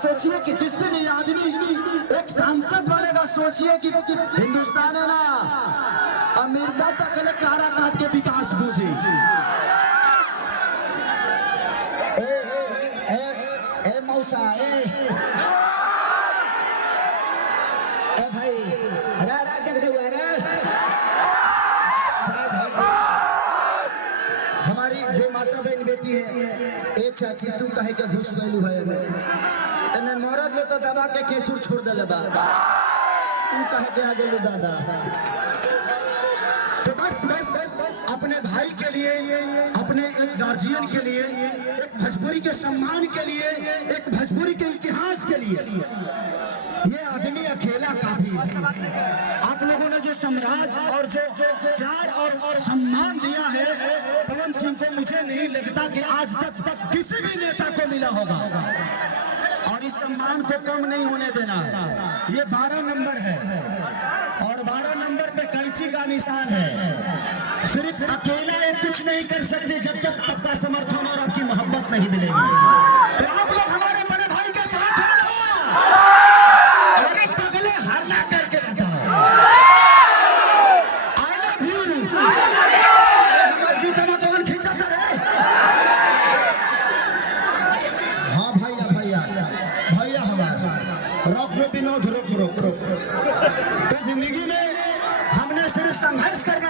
सोचिए कि जिस दिन ये आदमी एक सांसद बनेगा, सोचिए कि हिंदुस्तान है ना, अमेरिका तक कारा काट के विकास बूझे। ए मौसा ए भाई रा जगदेव हमारी जो माता बहन बेटी है, ए चाची तू कहे के घुस गइलू है एमे मरद लो तो दबा के केचुर छोड़ देले बा, तू कहे के आ गेलू दादा। तो बस अपने भाई के लिए, अपने एक गार्जियन के लिए, एक भोजपुरी के सम्मान के लिए, एक भोजपुरी के इतिहास के लिए ये आदमी अकेला काफी है। आप लोगों ने जो साम्राज्य और जो प्यार और सम्मान दिया है पवन सिंह को, मुझे नहीं लगता कि आज तक किसी भी नेता को मिला होगा, और इस सम्मान को कम नहीं होने देना। ये 12 नंबर है और 12 नंबर पे कैंची का निशान है। सिर्फ अकेला ये कुछ नहीं कर सकते जब तक आपका समर्थन और आपकी मोहब्बत नहीं मिलेगी। तो आप लोग हमारे बड़े भाई के साथ हैं ना, अरे पगले हल्ला करके बताओ आई लव यू। हमारा जूता में तो खींचा था रे। हाँ भैया हमारा रोक विनोद रोक। तो जिंदगी में हमने सिर्फ संघर्ष करना